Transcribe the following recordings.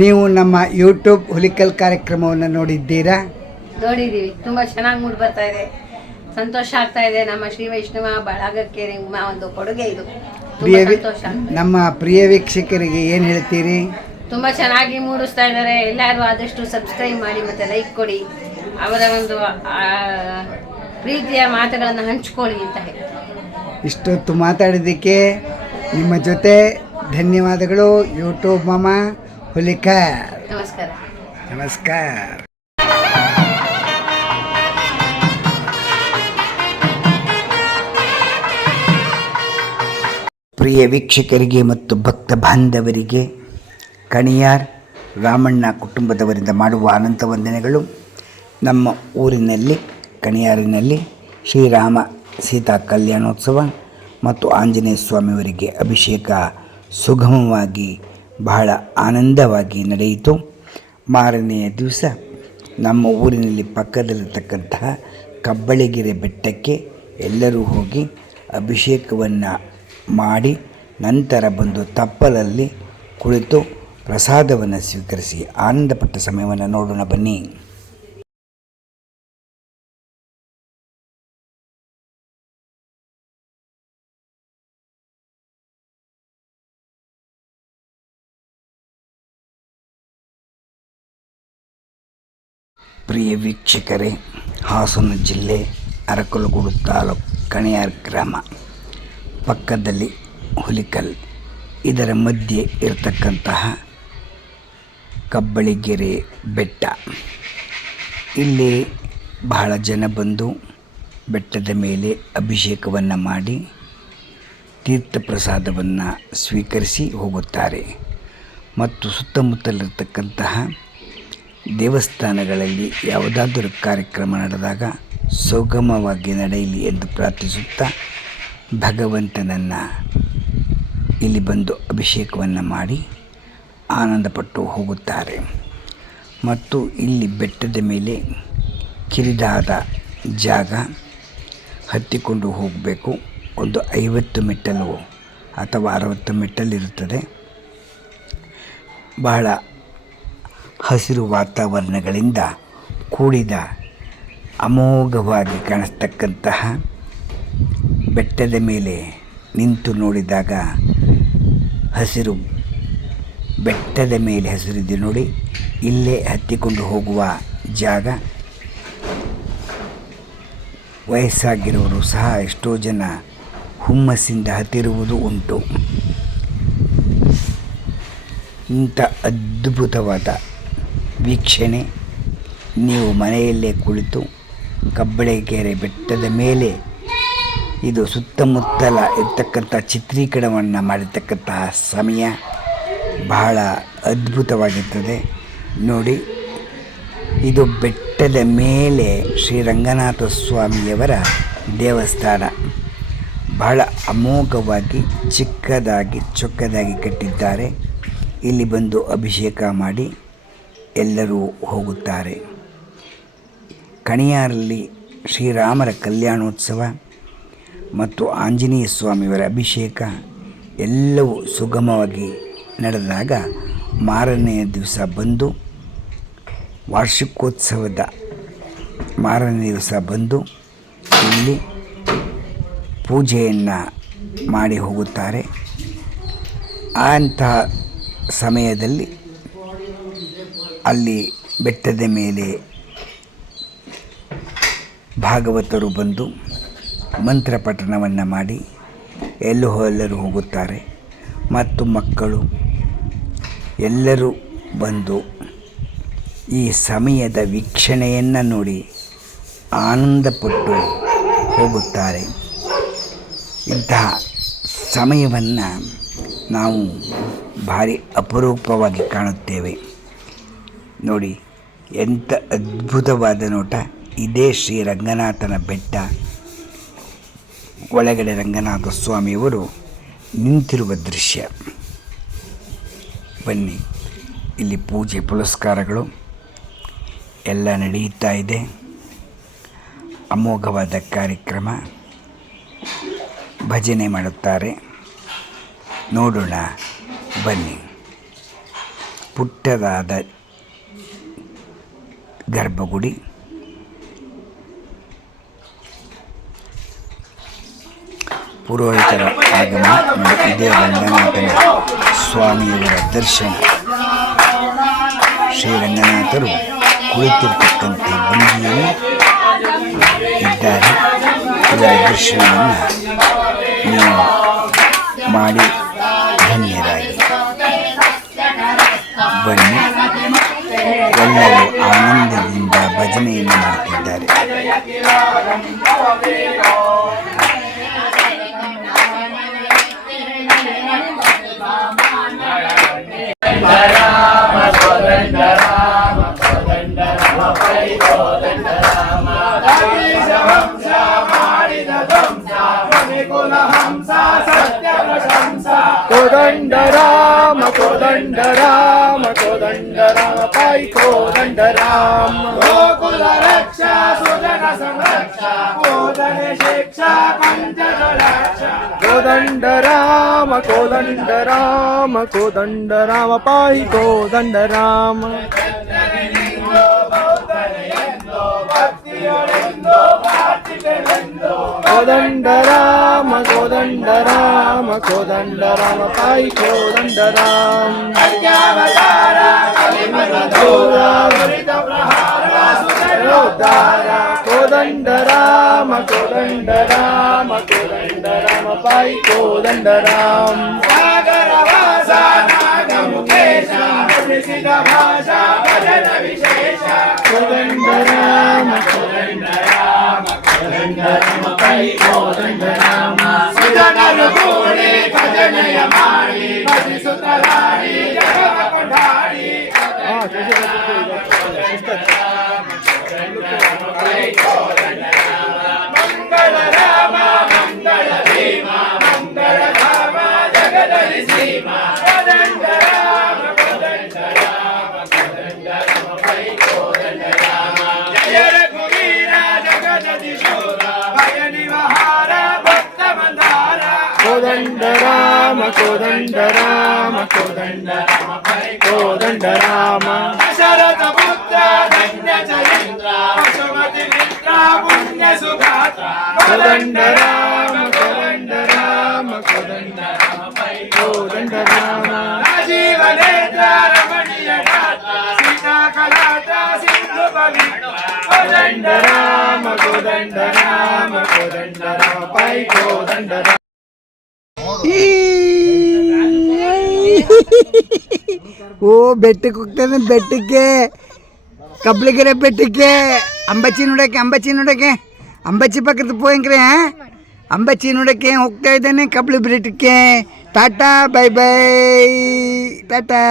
ನೀವು ನಮ್ಮ ಯೂಟ್ಯೂಬ್ ಹುಲಿಕಲ್ ಕಾರ್ಯಕ್ರಮವನ್ನು ನೋಡಿದ್ದೀರಾ? ನೋಡಿದ್ದೀವಿ. ತುಂಬ ಚೆನ್ನಾಗಿ ಮೂಡಿ ಬರ್ತಾ ಇದೆ, ಸಂತೋಷ ಆಗ್ತಾ ಇದೆ. ನಮ್ಮ ಶ್ರೀ ವೈಷ್ಣವ ಬಳಗಕ್ಕೆ ನಿಮ್ಮ ಒಂದು ಕೊಡುಗೆ ಇದು. ಸಂತೋಷ. ನಮ್ಮ ಪ್ರಿಯ ವೀಕ್ಷಕರಿಗೆ ಏನು ಹೇಳ್ತೀರಿ? ತುಂಬ ಚೆನ್ನಾಗಿ ಮೂಡಿಸ್ತಾ ಇದ್ದಾರೆ. ಎಲ್ಲರೂ ಆದಷ್ಟು ಸಬ್ಸ್ಕ್ರೈಬ್ ಮಾಡಿ ಮತ್ತು ಲೈಕ್ ಕೊಡಿ, ಅವರ ಒಂದು ಪ್ರೀತಿಯ ಮಾತುಗಳನ್ನು ಹಂಚ್ಕೊಳ್ಳಿ ಅಂತ ಹೇಳಿ. ಇಷ್ಟೊತ್ತು ಮಾತಾಡಿದ್ದಕ್ಕೆ ನಿಮ್ಮ ಜೊತೆ ಧನ್ಯವಾದಗಳು. ಯೂಟ್ಯೂಬ್ ಮಾಮ ಹುಲಿಕಲ್. ನಮಸ್ಕಾರ. ನಮಸ್ಕಾರ. ಪ್ರಿಯ ವೀಕ್ಷಕರಿಗೆ ಮತ್ತು ಭಕ್ತ ಬಾಂಧವರಿಗೆ ಕಣಿಯಾರ್ ರಾಮಣ್ಣ ಕುಟುಂಬದವರಿಂದ ಮಾಡುವ ಅನಂತ ವಂದನೆಗಳು. ನಮ್ಮ ಊರಿನಲ್ಲಿ ಕಣಿಯಾರಿನಲ್ಲಿ ಶ್ರೀರಾಮ ಸೀತಾ ಕಲ್ಯಾಣೋತ್ಸವ ಮತ್ತು ಆಂಜನೇಯ ಸ್ವಾಮಿಯವರಿಗೆ ಅಭಿಷೇಕ ಸುಗಮವಾಗಿ ಬಹಳ ಆನಂದವಾಗಿ ನಡೆಯಿತು. ಮಾರನೆಯ ದಿವಸ ನಮ್ಮ ಊರಿನಲ್ಲಿ ಪಕ್ಕದಲ್ಲಿರ್ತಕ್ಕಂತಹ ಕಬ್ಬಳಿಗೆರೆ ಬೆಟ್ಟಕ್ಕೆ ಎಲ್ಲರೂ ಹೋಗಿ ಅಭಿಷೇಕವನ್ನು ಮಾಡಿ ನಂತರ ಬಂದು ತಪ್ಪಲಲ್ಲಿ ಕುಳಿತು ಪ್ರಸಾದವನ್ನು ಸ್ವೀಕರಿಸಿ ಆನಂದಪಟ್ಟ ಸಮಯವನ್ನು ನೋಡೋಣ ಬನ್ನಿ. ಪ್ರಿಯ ವೀಕ್ಷಕರೇ, ಹಾಸನ ಜಿಲ್ಲೆ ಅರಕಲಗೂಡು ತಾಲೂಕು ಕಣಿಯಾರ್ ಗ್ರಾಮ, ಪಕ್ಕದಲ್ಲಿ ಹುಲಿಕಲ್, ಇದರ ಮಧ್ಯೆ ಇರತಕ್ಕಂತಹ ಕಬ್ಬಳಿಗೆರೆ ಬೆಟ್ಟ. ಇಲ್ಲಿ ಬಹಳ ಜನ ಬಂದು ಬೆಟ್ಟದ ಮೇಲೆ ಅಭಿಷೇಕವನ್ನು ಮಾಡಿ ತೀರ್ಥ ಪ್ರಸಾದವನ್ನು ಸ್ವೀಕರಿಸಿ ಹೋಗುತ್ತಾರೆ. ಮತ್ತು ಸುತ್ತಮುತ್ತಲಿರ್ತಕ್ಕಂತಹ ದೇವಸ್ಥಾನಗಳಲ್ಲಿ ಯಾವುದಾದರೂ ಕಾರ್ಯಕ್ರಮ ನಡೆದಾಗ ಸುಗಮವಾಗಿ ನಡೆಯಲಿ ಎಂದು ಪ್ರಾರ್ಥಿಸುತ್ತಾ ಭಗವಂತನನ್ನು ಇಲ್ಲಿ ಬಂದು ಅಭಿಷೇಕವನ್ನು ಮಾಡಿ ಆನಂದಪಟ್ಟು ಹೋಗುತ್ತಾರೆ. ಮತ್ತು ಇಲ್ಲಿ ಬೆಟ್ಟದ ಮೇಲೆ ಕಿರಿದಾದ ಜಾಗ, ಹತ್ತಿಕೊಂಡು ಹೋಗಬೇಕು. ಒಂದು 50 ಮೆಟ್ಟಲು ಅಥವಾ 60 ಮೆಟ್ಟಲಿರುತ್ತದೆ. ಬಹಳ ಹಸಿರು ವಾತಾವರಣಗಳಿಂದ ಕೂಡಿದ ಅಮೋಘವಾಗಿ ಕಾಣಿಸ್ತಕ್ಕಂತಹ ಬೆಟ್ಟದ ಮೇಲೆ ನಿಂತು ನೋಡಿದಾಗ ಹಸಿರು, ಬೆಟ್ಟದ ಮೇಲೆ ಹಸಿರಿದೆ ನೋಡಿ. ಇಲ್ಲೇ ಹತ್ತಿಕೊಂಡು ಹೋಗುವ ಜಾಗ. ವಯಸ್ಸಾಗಿರುವರು ಸಹ ಎಷ್ಟೋ ಜನ ಹುಮ್ಮಸ್ಸಿಂದ ಹತ್ತಿರುವುದು ಉಂಟು. ಇಂಥ ಅದ್ಭುತವಾದ ವೀಕ್ಷಣೆ ನೀವು ಮನೆಯಲ್ಲೇ ಕುಳಿತು ಕಬ್ಬಳಿಗೆರೆ ಬೆಟ್ಟದ ಮೇಲೆ ಇದು ಸುತ್ತಮುತ್ತಲ ಇರ್ತಕ್ಕಂಥ ಚಿತ್ರೀಕರಣವನ್ನು ಮಾಡಿರ್ತಕ್ಕಂತಹ ಸಮಯ ಬಹಳ ಅದ್ಭುತವಾಗಿರ್ತದೆ ನೋಡಿ. ಇದು ಬೆಟ್ಟದ ಮೇಲೆ ಶ್ರೀರಂಗನಾಥ ಸ್ವಾಮಿಯವರ ದೇವಸ್ಥಾನ. ಬಹಳ ಅಮೋಘವಾಗಿ ಚಿಕ್ಕದಾಗಿ ಚೊಕ್ಕದಾಗಿ ಕಟ್ಟಿದ್ದಾರೆ. ಇಲ್ಲಿ ಬಂದು ಅಭಿಷೇಕ ಮಾಡಿ ಎಲ್ಲರೂ ಹೋಗುತ್ತಾರೆ. ಕಣಿಯಾರಲ್ಲಿ ಶ್ರೀರಾಮರ ಕಲ್ಯಾಣೋತ್ಸವ ಮತ್ತು ಆಂಜನೇಯ ಸ್ವಾಮಿಯವರ ಅಭಿಷೇಕ ಎಲ್ಲವೂ ಸುಗಮವಾಗಿ ನಡೆದಾಗ ಮಾರನೆಯ ದಿವಸ ಬಂದು ವಾರ್ಷಿಕೋತ್ಸವದ ಮಾರನೇ ದಿವಸ ಬಂದು ಇಲ್ಲಿ ಪೂಜೆಯನ್ನು ಮಾಡಿ ಹೋಗುತ್ತಾರೆ. ಅಂತಹ ಸಮಯದಲ್ಲಿ ಅಲ್ಲಿ ಬೆಟ್ಟದ ಮೇಲೆ ಭಾಗವತರು ಬಂದು ಮಂತ್ರ ಪಠಣವನ್ನು ಮಾಡಿ ಎಲ್ಲರೂ ಹೋಗುತ್ತಾರೆ. ಮತ್ತು ಮಕ್ಕಳು ಎಲ್ಲರೂ ಬಂದು ಈ ಸಮಯದ ವೀಕ್ಷಣೆಯನ್ನು ನೋಡಿ ಆನಂದಪಟ್ಟು ಹೋಗುತ್ತಾರೆ. ಇಂತಹ ಸಮಯವನ್ನು ನಾವು ಭಾರಿ ಅಪರೂಪವಾಗಿ ಕಾಣುತ್ತೇವೆ ನೋಡಿ. ಎಂಥ ಅದ್ಭುತವಾದ ನೋಟ. ಇದೇ ಶ್ರೀ ರಂಗನಾಥನ ಬೆಟ್ಟ. ಒಳಗಡೆ ರಂಗನಾಥ ಸ್ವಾಮಿಯವರು ನಿಂತಿರುವ ದೃಶ್ಯ. ಬನ್ನಿ, ಇಲ್ಲಿ ಪೂಜೆ ಪುರಸ್ಕಾರಗಳು ಎಲ್ಲ ನಡೆಯುತ್ತಾ ಇದೆ. ಅಮೋಘವಾದ ಕಾರ್ಯಕ್ರಮ. ಭಜನೆ ಮಾಡುತ್ತಾರೆ. ನೋಡೋಣ ಬನ್ನಿ. ಪುಟ್ಟದಾದ ಗರ್ಭಗುಡಿ, ಪುರೋಹಿತರ ಆಗಮನ ಮತ್ತು ಇದೇ ರಂಗನಾಥನ ಸ್ವಾಮಿಯವರ ದರ್ಶನ. ಶ್ರೀರಂಗನಾಥರು ಕುಳಿತಿರ್ತಕ್ಕಂಥ ಭಂಗಿಯಲ್ಲಿ ಇದ್ದಾರೆ. ಇವರ ದರ್ಶನವನ್ನು ನೀವು ಮಾಡಿ ಧನ್ಯರಾಗಿ ಬನ್ನಿ. ಎಲ್ಲರೂ ಆನಂದದಿಂದ ಭಜನೆಯನ್ನು ಮಾಡುತ್ತಿದ್ದಾರೆ. ಕೋದಂಡ ರಾಮ ಕೋದಂಡ ರಾಮ ಕೋದಂಡ ರಾಮ ಪಾಯಿ ಕೋದಂಡ ರಾಮ ಗೋಕುಲ ರಕ್ಷಾ ಸುಜನ ಸಂರಕ್ಷಾ ಕೋದನ ಶಿಕ್ಷಾ ಪಂಚದಳಕ್ಷ ಕೋದಂಡ ರಾಮ ಕೋದಂಡ ರಾಮ ಕೋದಂಡ ರಾಮ ಪಾಯಿ ಕೋದಂಡ ರಾಮ ಕೋದಂಡ ರಾಮ ಕೋದಂಡ ರಾಮ ಕೋದಂಡ ರಾಮ ಪಾಯಿ ಕೋದಂಡ ರಾಮ ಕೋದಂಡ ರಾಮ ಕೋದಂಡ ರಾಮ ಕೋದಂಡ ರಾಮ ಪಾಯಿ ಕೋದಂಡ ರಾಮ ಸಾಗರ ವಾಸ ನಾಗ ಮುಖೇಶ ಭಾಷಾ ಭಜನ ವಿಶೇಷ ಕೋದಂಡ ರಾಮ ಕೋದಂಡ ರಾಮ ಕೋದಂಡ ರಾಮ ಪಾಯಿ ಕೋದಂಡ ರಾಮ ಸುಜನರು ಕೂಡಿ ಭಜನೆಯ ಮಾಡಿ ಭಜಿಸುತ್ತಲಾಡಿ ಜಗವ ಕೊಂಡಾಡಿ ಮಂಗಳ ರಾಮ ಮಂಗಳ ಭೀಮ ಮಂಗಳ ಧಾಮ ಜಗದಲ್ಲಿ ಸೀಮ ಕೋದಂಡ ರಾಮ ಕೋದಂಡ ರಾಮ ಕೋದಂಡ ರಾಮ ಪಾಯಿ ಕೋದಂಡ ರಾಮ ಜಯ ರಘುವೀರ ಜಗದದಿ ಶೂರ ಭಯ ನಿವಹಾರ ಭಕ್ತ ಮಂದಾರ ಕೋದಂಡ ರಾಮ ಕೋದಂಡ ರಾಮ ಕೋದಂಡ ರಾಮ ಪಾಯಿ ಕೋದಂಡ ರಾಮ ದಶರಥ ಪುತ್ರ ಧನ್ಯ ಚರಿತ್ರ ಪಶುಮತಿ ಮಿತ್ರ ಪುಣ್ಯ ಸುಗಾತ್ರ ಕೋದಂಡ ರಾಮ ಕೋದಂಡ ರಾಮ ಕೋದಂಡ ರಾಮ ಪಾಯಿ ಕೋದಂಡ ರಾಮ ರಾಜೀವ ನೇತ್ರ ರಮಣೀಯ ಗಾತ್ರ ಸೀತಾ ಕಲಾಟ ಸಿಂಧು ಪವಿತ್ರ ಕೋದಂಡ ರಾಮ ಕೋದಂಡ ರಾಮ ಕೋದಂಡ ರಾಮ ಪಾಯಿ ಕೋದಂಡ ರಾಮ ಓ ಬೆಟ್ಟಕ್ಕೆ ಹೋಗ್ತಾನೆ, ಬೆಟ್ಟಕ್ಕೆ, ಕಬ್ಲಿಗೆರೆ ಬೆಟ್ಟಕ್ಕೆ, ಅಂಬಚ್ಚಿ ನೋಡೋಕ್ಕೆ, ಅಂಬಚ್ಚಿ ಪಕ್ಕದ ಪೋಯಂಕ್ರೆ ಅಂಬಚ್ಚಿ ನೋಡೋಕ್ಕೆ ಹೋಗ್ತಾ ಇದ್ದಾನೆ. ಕಬ್ಲಿ ಬೆಟ್ಟಕ್ಕೆ. Tata, bye bye, Tata.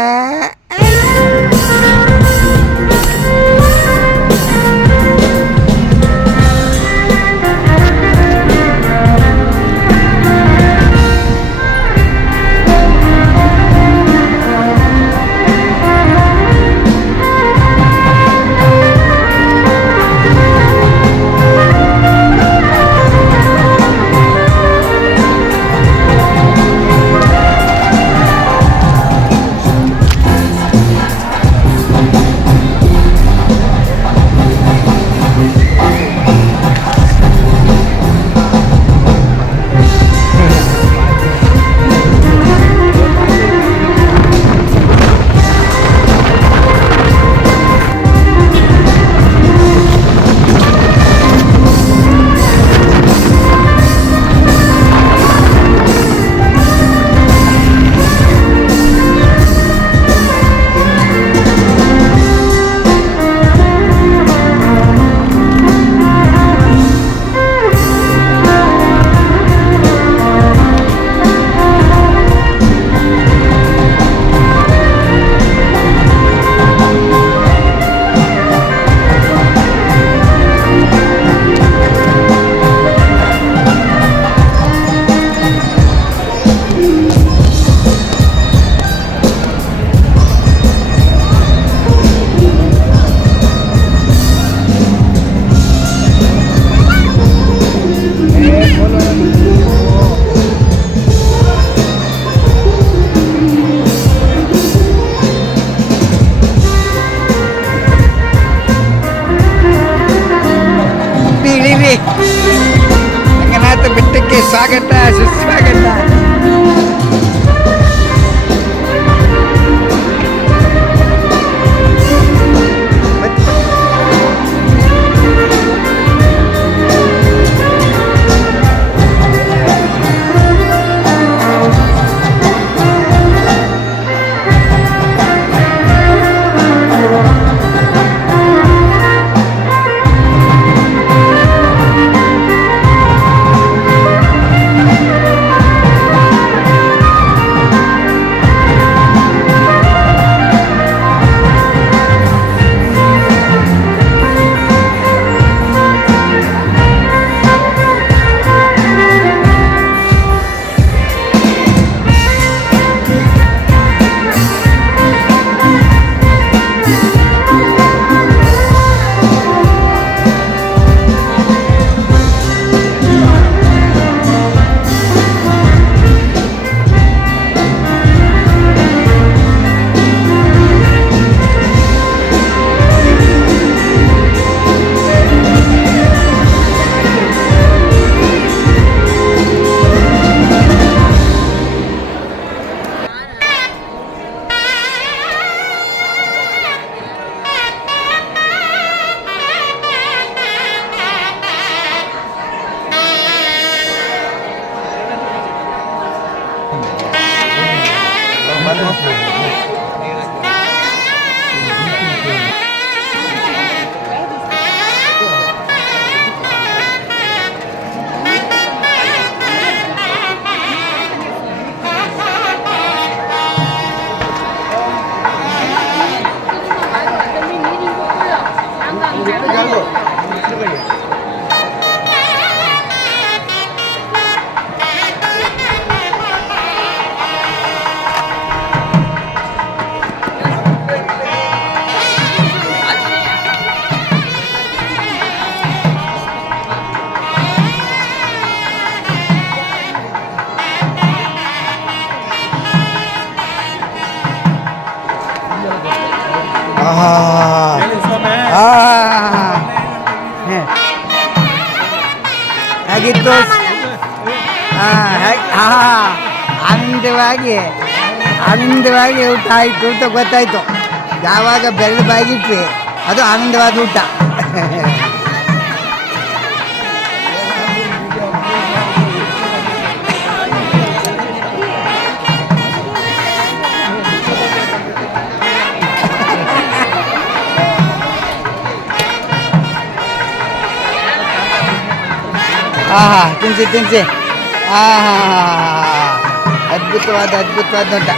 ಸ್ವಾಗತ ಸುಸ್ವಾಗತ. ಹೇಗಿತ್ತು? ಆನಂದವಾಗಿ ಊಟ ಆಯಿತು ಅಂತ ಗೊತ್ತಾಯಿತು. ಯಾವಾಗ ಬೆರಳು ಬಾಗಿಟ್ವಿ ಅದು ಆನಂದವಾದ ಊಟ. ತಿನ್ಸಿ ಅದ್ಭುತವಾದ ಊಟ.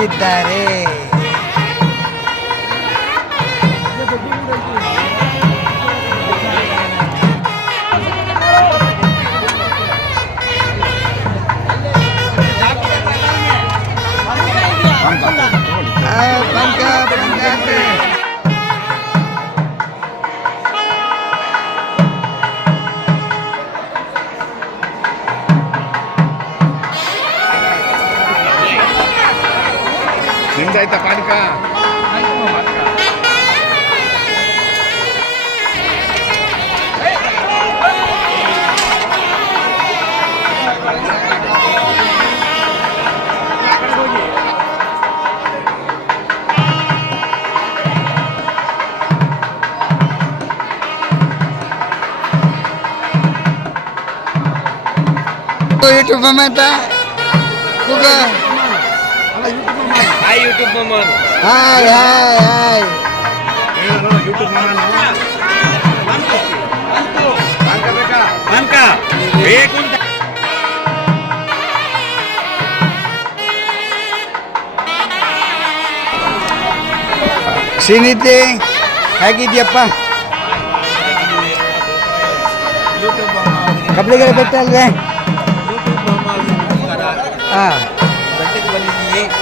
ಮಾಡುತ್ತಿದ್ದಾರೆ. ನಿಮ್ದಾಯ್ತಾ ಪಾನಕ? ಯೂಟ್ಯೂಬ್ ಅಂತ ಹಾಯ್ ಯೂಟ್ಯೂಬ್ ಮಮ್ಮ. Hi hi hi. ಯೂಟ್ಯೂಬ್ ಮಮ್ಮ ಪಾನಕ ಬೇಕಾ? ಪಾನಕ ಬೇಕು ಅಂತ ಶ್ರೀನಿಧಿ ಹೇಗಿದ್ಯಪ್ಪ? ಕಬ್ಲಿಗೆರೆ ಬೆಟ್ಟ ಅಲ್ವೇ? ಹಾಂ,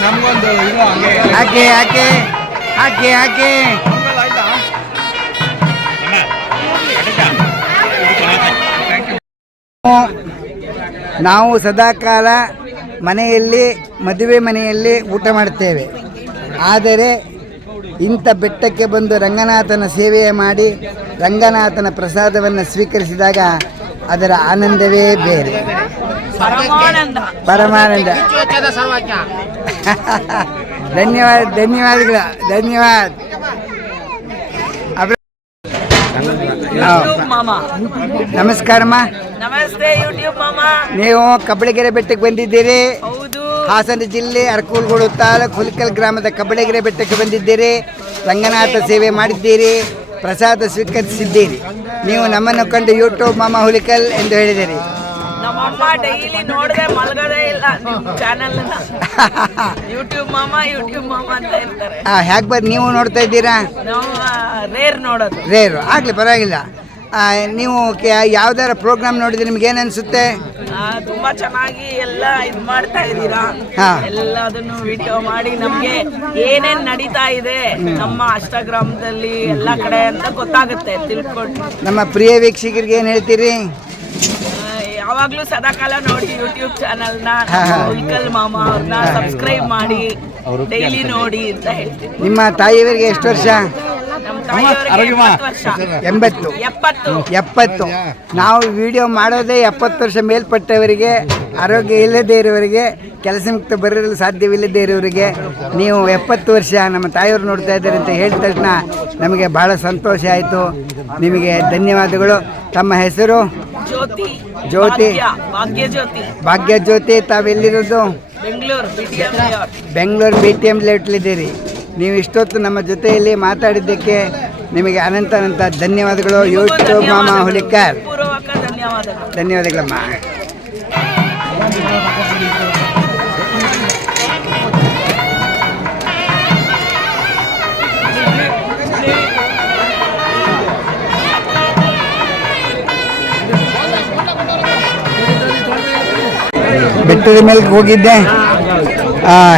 ನಮ್ಗೊಂದು ಇದು ಹಂಗೆ ಹಾಕಿ ಹಾಕಿ ಹಾಕಿ ಹಾಕಿ. ನಾವು ಸದಾಕಾಲ ಮನೆಯಲ್ಲಿ ಮದುವೆ ಮನೆಯಲ್ಲಿ ಊಟ ಮಾಡ್ತೇವೆ. ಆದರೆ ಇಂಥ ಬೆಟ್ಟಕ್ಕೆ ಬಂದು ರಂಗನಾಥನ ಸೇವೆ ಮಾಡಿ ರಂಗನಾಥನ ಪ್ರಸಾದವನ್ನು ಸ್ವೀಕರಿಸಿದಾಗ ಅದರ ಆನಂದವೇ ಬೇರೆ. ಪರಮಾನಂದ. ಧನ್ಯವಾದಗಳು. ಧನ್ಯವಾದ. ನಮಸ್ಕಾರಮ್ಮ. ನಮಸ್ತೆ ಯೂಟ್ಯೂಬ್ ಮಾಮ. ನೀವು ಕಬ್ಬಳಗೆರೆ ಬೆಟ್ಟಕ್ಕೆ ಬಂದಿದ್ದೀರಿ. ಹೌದು. ಹಾಸನ ಜಿಲ್ಲೆ ಅರಕೂಲಗೋಡು ತಾಲೂಕು ಹುಲಿಕಲ್ ಗ್ರಾಮದ ಕಬ್ಬಳಗೆರೆ ಬೆಟ್ಟಕ್ಕೆ ಬಂದಿದ್ದೀರಿ. ರಂಗನಾಥ ಸೇವೆ ಮಾಡಿದ್ದೀರಿ, ಪ್ರಸಾದ ಸ್ವೀಕರಿಸಿದ್ದೀರಿ. ನೀವು ನಮ್ಮನ್ನು ಕಂಡು ಯೂಟ್ಯೂಬ್ ಮಾಮ ಹುಲಿಕಲ್ ಎಂದು ಹೇಳಿದಿರಿ. ನಮ್ಮಮ್ಮ ಡೈಲಿ ನೋಡದೆ ಮಲಗದೇ ಇಲ್ಲ ನಿಮ್ಮ ಚಾನೆಲ್. ಯೂಟ್ಯೂಬ್ ಮಾಮ ಅಂತ ಇರ್ತಾರೆ. ಹೇಗೆ ಬಂದು ನೀವು ನೋಡ್ತಾ ಇದ್ದೀರಾ? ನಾವು ರೇರ್ ನೋಡೋದು. ರೇರು ಆಗಲಿ, ಪರವಾಗಿಲ್ಲ. ನೀವು ಯಾವ್ದಾರ ಪ್ರೋಗ್ರಾಮ್ ನೋಡಿದ್ರೆ ನಿಮ್ಗೆ ಏನು ಅನಿಸುತ್ತೆ? ತುಂಬಾ ಚೆನ್ನಾಗಿ ಎಲ್ಲ ಇದು ಮಾಡ್ತಾ ಇದ್ದೀರಾ. ಎಲ್ಲದನ್ನು ವಿಡಿಯೋ ಮಾಡಿ ನಮ್ಗೆ ಏನೇನ್ ನಡೀತಾ ಇದೆ ನಮ್ಮ ಇನ್ಸ್ಟಾಗ್ರಾಮದಲ್ಲಿ ಎಲ್ಲ ಕಡೆ ಅಂತ ಗೊತ್ತಾಗುತ್ತೆ, ತಿಳ್ಕೊಂಡು. ನಮ್ಮ ಪ್ರಿಯ ವೀಕ್ಷಕರಿಗೆ ಏನು ಹೇಳ್ತೀರಿ? ಯಾವಾಗ್ಲೂ ಸದಾಕಾಲ ನೋಡಿ ಯೂಟ್ಯೂಬ್ ಚಾನಲ್ನ ಹುಲಿಕಲ್ ಮಾಮ ಅವ್ರನ್ನ ಸಬ್ಸ್ಕ್ರೈಬ್ ಮಾಡಿ ಡೈಲಿ ನೋಡಿ ಅಂತ ಹೇಳ್ತೀನಿ. ನಿಮ್ಮ ತಾಯಿಯವರಿಗೆ ಎಷ್ಟು ವರ್ಷ? ನಮ್ಮ ತಾಯಿಯವರಿಗೆ 80. 70. ನಾವು ವಿಡಿಯೋ ಮಾಡೋದೇ 70 ವರ್ಷ ಮೇಲ್ಪಟ್ಟವರಿಗೆ, ಆರೋಗ್ಯ ಇಲ್ಲದೇ ಇರೋವರಿಗೆ, ಕೆಲಸ ಮುಕ್ತ ಬರಲು ಸಾಧ್ಯವಿಲ್ಲದೇ ಇರೋರಿಗೆ ನೀವು 70 ವರ್ಷ ನಮ್ಮ ತಾಯಿಯವರು ನೋಡ್ತಾ ಇದ್ದಾರೆ ಅಂತ ಹೇಳಿದ ತಕ್ಷಣ ನಮಗೆ ಬಹಳ ಸಂತೋಷ ಆಯಿತು. ನಿಮಗೆ ಧನ್ಯವಾದಗಳು. ತಮ್ಮ ಹೆಸರು? ಜ್ಯೋತಿ. ಭಾಗ್ಯ ಜ್ಯೋತಿ. ತಾವೆಲ್ಲಿರೋದು? ಬೆಂಗಳೂರು BTM ಲೇಔಟ್ಲಿದ್ದೀರಿ. ನೀವು ಇಷ್ಟೊತ್ತು ನಮ್ಮ ಜೊತೆಯಲ್ಲಿ ಮಾತಾಡಿದ್ದಕ್ಕೆ ನಿಮಗೆ ಅನಂತ ಧನ್ಯವಾದಗಳು. ಯೂಟ್ಯೂಬ್ ಮಾಮ ಹುಲಿಕಲ್. ಧನ್ಯವಾದಗಳಮ್ಮ. ಬೆಟ್ಟದ ಮೇಲೆ ಹೋಗಿದ್ದೆ,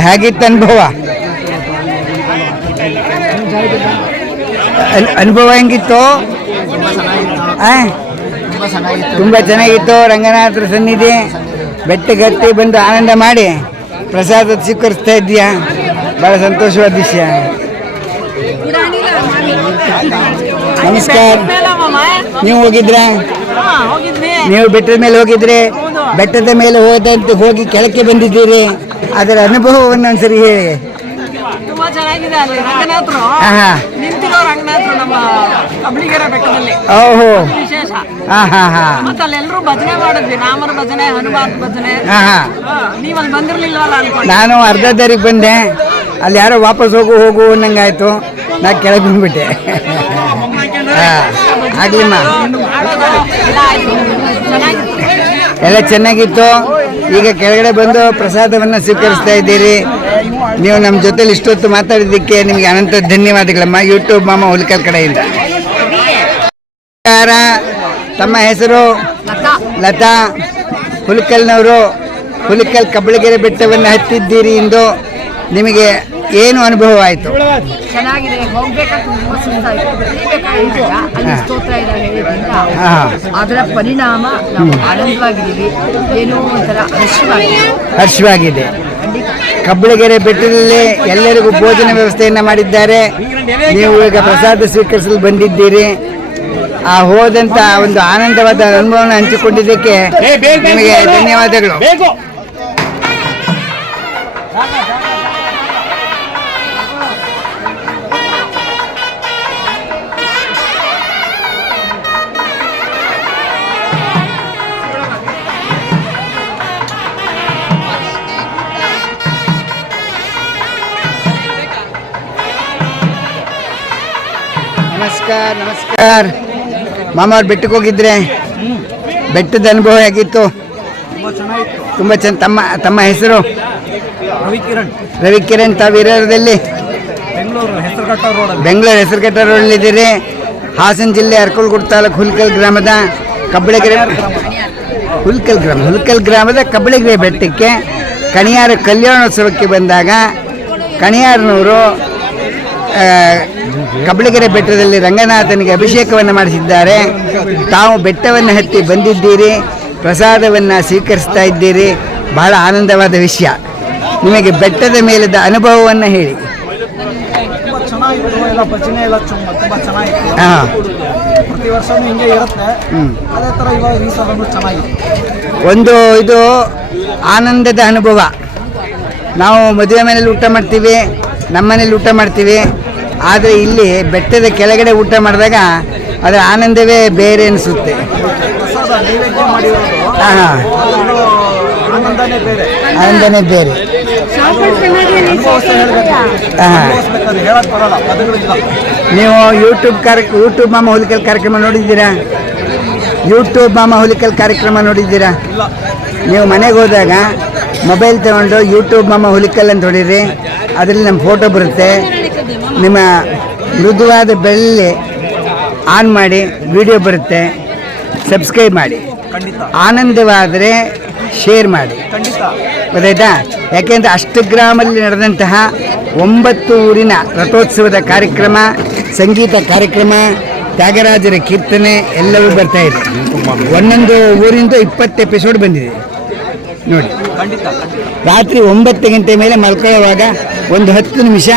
ಹೇಗಿತ್ತು ಅನುಭವ? ಅನುಭವ ಹೆಂಗಿತ್ತು? ತುಂಬ ಚೆನ್ನಾಗಿತ್ತು. ರಂಗನಾಥರ ಸನ್ನಿಧಿ ಬೆಟ್ಟಗತ್ತಿ ಬಂದು ಆನಂದ ಮಾಡಿ ಪ್ರಸಾದ ಸ್ವೀಕರಿಸ್ತಾ ಇದ್ದೀಯಾ? ಭಾಳ ಸಂತೋಷವಾದ ವಿಷಯ. ನಮಸ್ಕಾರ. ನೀವು ಹೋಗಿದ್ರಾ? ನೀವು ಬೆಟ್ಟದ ಮೇಲೆ ಹೋಗಿದ್ರೆ, ಬೆಟ್ಟದ ಮೇಲೆ ಹೋಗಿ ಕೆಳಕ್ಕೆ ಬಂದಿದ್ದೀರಿ. ಅದರ ಅನುಭವವನ್ನು ಒಂದ್ಸರಿ ಹೇಳಿ. ತುಂಬಾ ಚೆನ್ನಾಗಿದೆ. ಅಲ್ಲಿ ರಂಗನಾಥರು ನಿಂತಿರೋ ರಂಗನಾಥರು ನಮ್ಮ ಕಬ್ಬಳಿಗೆರೆ ಬೆಟ್ಟದಲ್ಲಿ. ಓಹೋ, ವಿಶೇಷ. ಮತ್ತೆ ಅಲ್ಲೆಲ್ಲರೂ ಭಜನೆ ಮಾಡಿದ್ವಿ, ರಾಮರ ಭಜನೆ, ಹನುಮಾನ್ ಭಜನೆ. ನೀವಲ್ಲಿ ಬಂದಿರ್ಲಿಲ್ವಲ್ಲ ಅನ್ಕೊಂಡು. ನಾನು ಅರ್ಧ ದಾರಿಗೆ ಬಂದೆ. ಅಲ್ಲಿ ಯಾರೋ ವಾಪಸ್ ಹೋಗು ಅನ್ನಂಗಾಯ್ತು. ನಾ ಕೆಳಗೆ ಬಂದ್ಬಿಟ್ಟೆ. ಆಗ್ಲಿಮ್ಮ. ಚೆನ್ನಾಗಿತ್ತು. ಎಲ್ಲ ಚೆನ್ನಾಗಿತ್ತು. ಈಗ ಕೆಳಗಡೆ ಬಂದು ಪ್ರಸಾದವನ್ನು ಸ್ವೀಕರಿಸ್ತಾ ಇದ್ದೀರಿ. ನೀವು ನಮ್ಮ ಜೊತೆಲಿ ಇಷ್ಟೊತ್ತು ಮಾತಾಡಿದ್ದಕ್ಕೆ ನಿಮಗೆ ಅನಂತ ಧನ್ಯವಾದಗಳಮ್ಮ ಯೂಟ್ಯೂಬ್ ಮಾಮ ಹುಲಿಕಲ್ ಕಡೆಯಿಂದ. ನಮಸ್ಕಾರ. ತಮ್ಮ ಹೆಸರು? ಲತಾ. ಹುಲಿಕಲ್ನವರು. ಹುಲಿಕಲ್ ಕಬ್ಬಳಗೆರೆ ಬೆಟ್ಟವನ್ನು ಹತ್ತಿದ್ದೀರಿ ಇಂದು. ನಿಮಗೆ ಏನು ಅನುಭವ ಆಯಿತು? ಚೆನ್ನಾಗಿದೆ. ಹೋಗ್ಬೇಕಂತ ತುಂಬ ಸುಸ್ತಾಯಿತು. ಅಲ್ಲಿ ಸ್ತೋತ್ರ ಇದೆ ಹೇಳಿದ್ರಿಂದ ಅದರ ಪರಿಣಾಮ ನಾವು ಆನಂದವಾಗಿದ್ದೀವಿ. ಏನೋ ಒಂಥರ ಹರ್ಷವಾಗಿದೆ. ಕಬ್ಬಳಗೆರೆ ಬೆಟ್ಟದಲ್ಲಿ ಎಲ್ಲರಿಗೂ ಭೋಜನ ವ್ಯವಸ್ಥೆಯನ್ನು ಮಾಡಿದ್ದಾರೆ. ನೀವು ಈಗ ಪ್ರಸಾದ ಸ್ವೀಕರಿಸಲು ಬಂದಿದ್ದೀರಿ. ಆ ಹೋದಂಥ ಒಂದು ಆನಂದವಾದ ಅನುಭವವನ್ನು ಹಂಚಿಕೊಂಡಿದ್ದಕ್ಕೆ ನಿಮಗೆ ಧನ್ಯವಾದಗಳು. ನಮಸ್ಕಾರ. ನಮಸ್ಕಾರ ಮಾಮ ಅವ್ರು ಬೆಟ್ಟಕ್ಕೆ ಹೋಗಿದ್ರೆ ಬೆಟ್ಟದ ಅನುಭವ ಹೇಗಿತ್ತು? ತುಂಬ ತಮ್ಮ ಹೆಸರು? ರವಿಕಿರಣ್. ತಾವು ಇರೋದಲ್ಲಿ ಬೆಂಗಳೂರು ಹೆಸರುಘಟ್ಟ ರೋಡಲ್ಲಿದ್ದೀರಿ. ಹಾಸನ ಜಿಲ್ಲೆ ಅರಕಲಗೂಡು ತಾಲೂಕು ಹುಲಿಕಲ್ ಗ್ರಾಮದ ಕಬ್ಬಳಗೆರೆ ಹುಲಿಕಲ್ ಗ್ರಾಮದ ಕಬ್ಬಳಗೆರೆ ಬೆಟ್ಟಕ್ಕೆ ಕಣಿಯಾರ ಕಲ್ಯಾಣೋತ್ಸವಕ್ಕೆ ಬಂದಾಗ ಕಣಿಯಾರನವರು ಕಬ್ಬಳಗೆರೆ ಬೆಟ್ಟದಲ್ಲಿ ರಂಗನಾಥನಿಗೆ ಅಭಿಷೇಕವನ್ನು ಮಾಡಿಸಿದ್ದಾರೆ. ತಾವು ಬೆಟ್ಟವನ್ನು ಹತ್ತಿ ಬಂದಿದ್ದೀರಿ, ಪ್ರಸಾದವನ್ನು ಸ್ವೀಕರಿಸ್ತಾ ಇದ್ದೀರಿ. ಬಹಳ ಆನಂದವಾದ ವಿಷಯ. ನಿಮಗೆ ಬೆಟ್ಟದ ಮೇಲಿದ್ದ ಅನುಭವವನ್ನು ಹೇಳಿ. ಹಾಂ, ಪ್ರತಿ ವರ್ಷವೂ ಹಿಂಗೆ ಇರುತ್ತೆ. ಅದೇ ಥರ ಇವಾಗ ಈ ಸಲನೂ ಚೆನ್ನಾಗಿದೆ. ಒಂದು ಇದು ಆನಂದದ ಅನುಭವ. ನಾವು ಮದುವೆ ಮನೇಲಿ ಊಟ ಮಾಡ್ತೀವಿ, ನಮ್ಮ ಮನೇಲಿ ಊಟ ಮಾಡ್ತೀವಿ. ಆದರೆ ಇಲ್ಲಿ ಬೆಟ್ಟದ ಕೆಳಗಡೆ ಊಟ ಮಾಡಿದಾಗ ಅದರ ಆನಂದವೇ ಬೇರೆ ಅನಿಸುತ್ತೆ. ಆನಂದನೇ ಬೇರೆ. ನೀವು ಯೂಟ್ಯೂಬ್ ಮಾಮ ಹುಲಿಕಲ್ ಕಾರ್ಯಕ್ರಮ ನೋಡಿದ್ದೀರಾ? ಯೂಟ್ಯೂಬ್ ಮಾಮ ಹುಲಿಕಲ್ ಕಾರ್ಯಕ್ರಮ ನೋಡಿದ್ದೀರಾ? ನೀವು ಮನೆಗೆ ಹೋದಾಗ ಮೊಬೈಲ್ ತಗೊಂಡು ಯೂಟ್ಯೂಬ್ ಮಾಮ ಹುಲಿಕಲ್ ಅಂತ ಹೊಡೀರಿ. ಅದರಲ್ಲಿ ನಮ್ಮ ಫೋಟೋ ಬರುತ್ತೆ. ನಿಮ್ಮ ಮೃದುವಾದ ಬೆಳ್ಳಿ ಆನ್ ಮಾಡಿ ವಿಡಿಯೋ ಬರುತ್ತೆ. ಸಬ್ಸ್ಕ್ರೈಬ್ ಮಾಡಿ. ಆನಂದವಾದರೆ ಶೇರ್ ಮಾಡಿ. ಗೊತ್ತಾಯ್ತಾ? ಯಾಕೆಂದರೆ ಅಷ್ಟಗ್ರಾಮಲ್ಲಿ ನಡೆದಂತಹ 9 ಊರಿನ ರಥೋತ್ಸವದ ಕಾರ್ಯಕ್ರಮ, ಸಂಗೀತ ಕಾರ್ಯಕ್ರಮ, ತ್ಯಾಗರಾಜರ ಕೀರ್ತನೆ ಎಲ್ಲವೂ ಬರ್ತಾ ಇದೆ. ಒಂದೊಂದು ಊರಿಂದ 20 ಎಪಿಸೋಡ್ ಬಂದಿದೆ ನೋಡಿ. ರಾತ್ರಿ 9 ಗಂಟೆ ಮೇಲೆ ಮಲ್ಕೊಳ್ಳುವಾಗ ಒಂದು 10 ನಿಮಿಷ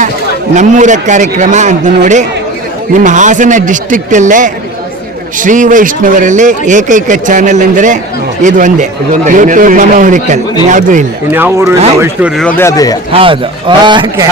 ನಮ್ಮೂರ ಕಾರ್ಯಕ್ರಮ ಅಂತ ನೋಡಿ. ನಿಮ್ಮ ಹಾಸನ ಡಿಸ್ಟ್ರಿಕ್ಟಲ್ಲೇ ಶ್ರೀ ವೈಷ್ಣವರಲ್ಲಿ ಏಕೈಕ ಚಾನೆಲ್ ಅಂದರೆ ಇದು ಒಂದೇ, ಯೂಟ್ಯೂಬ್ ಮಾಮ ಹುಲಿಕಲ್. ಯಾವುದೂ ಇಲ್ಲ. ಇನ್ಯಾವ ಊರು ವೈಷ್ಣವರು ಇರೋದೇ ಅದೇ. ಹೌದು. ಓಕೆ.